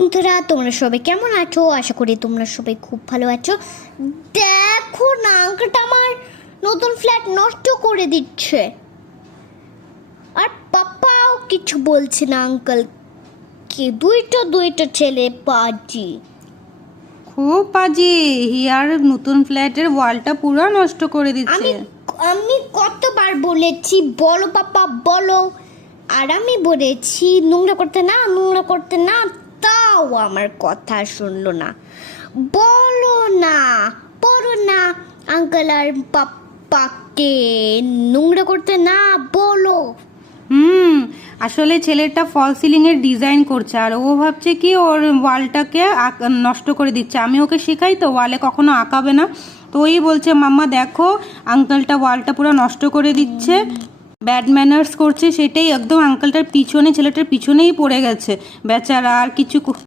বন্ধুরা, তোমরা সবাই কেমন আছো? আশা করি তোমরা সবাই খুব ভালো আছো। দেখো না, আঙ্কেলটা আমার নতুন ফ্ল্যাট নষ্ট করে দিচ্ছে, আর পাপাও কিছু বলছে না। আঙ্কেল কি দুইটা ছেলে পাজি। খুব বাজে। হিয়ার নতুন ফ্ল্যাটের ওয়ালটা পুরো নষ্ট করে দিচ্ছে। আমি কতবার বলেছি বলো পাপা বলো, আর আমি বলেছি নোংরা করতে না, তাও আমার কথা শুনলো না। বলো না আঙ্কেল আর পাপ্পাকে নোংরা করতে না বলো। আসলে ছেলেটা ফল সিলিং এর ডিজাইন করছে, আর ও ভাবছে কি ওর ওয়ালটাকে নষ্ট করে দিচ্ছে। আমি ওকে শেখাই তো ওয়ালে কখনো আঁকাবে না, তো ওই বলছে মাম্মা দেখো আঙ্কেলটা ওয়ালটা পুরো নষ্ট করে দিচ্ছে, ব্যাড ম্যানার্স করছে। সেটাই একদম আঙ্কেলটার পিছনে, ছেলেটার পিছনেই পড়ে গেছে বেচারা। আর কিছু